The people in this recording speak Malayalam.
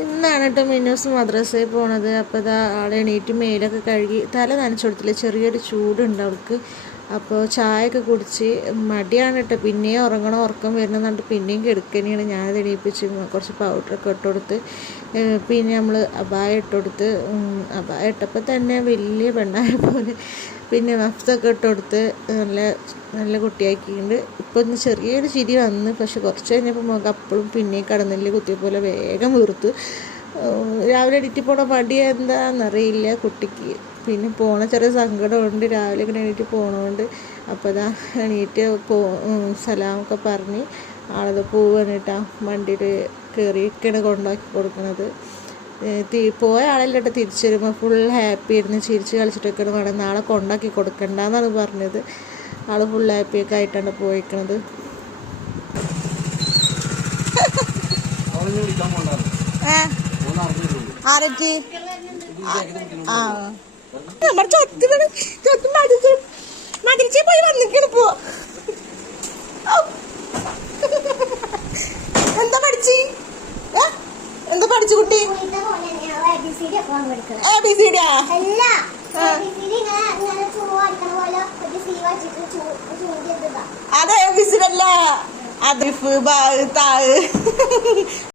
ഇന്നാണ് കേട്ടോ മിന്നൂസ് മദ്രസയിൽ പോണത്. അപ്പോൾ ഇതാ ആളെ എണീറ്റ് മേലൊക്കെ കഴുകി തല നനച്ചു കൊടുത്തില്ല, ചെറിയൊരു ചൂടുണ്ട് അവൾക്ക്. അപ്പോൾ ചായയൊക്കെ കുടിച്ച് മടിയാണ് കേട്ടോ, പിന്നെയും ഉറക്കം വരുന്നതുകൊണ്ട് പിന്നെയും കിടക്കനെയാണ്. ഞാനത് എണീപ്പിച്ച് കുറച്ച് പൗഡറൊക്കെ ഇട്ട് കൊടുത്ത് പിന്നെ നമ്മൾ അബായ ഇട്ട് കൊടുത്ത് അബായ ഇട്ടപ്പോൾ തന്നെ വലിയ പെണ്ണായ പോലെ പിന്നെ മഫ്തൊക്കെ ഇട്ട് കൊടുത്ത് നല്ല നല്ല കുട്ടിയാക്കിയിട്ടുണ്ട്. ഇപ്പോൾ ഒന്ന് ചെറിയൊരു ചിരി വന്ന്, പക്ഷെ കുറച്ച് കഴിഞ്ഞപ്പോൾ മുഖം അപ്പോഴും പിന്നെയും കടന്നില്ല കുത്തിയ പോലെ വേഗം വീർത്തു. രാവിലെ എണീറ്റ് പോണ മടി എന്താണെന്നറിയില്ല കുട്ടിക്ക്. പിന്നെ പോണ ചെറിയ സങ്കടമുണ്ട്, രാവിലെ ഇങ്ങനെ എണീറ്റ് പോണതുകൊണ്ട്. അപ്പോൾ ഇതാ എണീറ്റ് സലാമൊക്കെ പറഞ്ഞ് ആളത് പോവാനിട്ടാ വണ്ടിയിൽ കയറിയൊക്കെയാണ് കൊണ്ടാക്കി കൊടുക്കുന്നത്. പോയ ആളല്ലിട്ട് തിരിച്ചു വരുമ്പോൾ ഫുൾ ഹാപ്പി ആയിരുന്നു, ചിരിച്ച് കളിച്ചിട്ടൊക്കെയാണ് വേണം. നാളെ കൊണ്ടാക്കി കൊടുക്കണ്ടെന്നാണ് പറഞ്ഞത്. ആൾ ഫുൾ ഹാപ്പിയൊക്കെ ആയിട്ടാണ് പോയിക്കണത്. പോയി വന്നിക്കണ് പോ. എന്താ പഠിച്ചു, എന്താ പഠിച്ചു കുട്ടി? അതെ, എ ബി സി ഡി അല്ല, അത്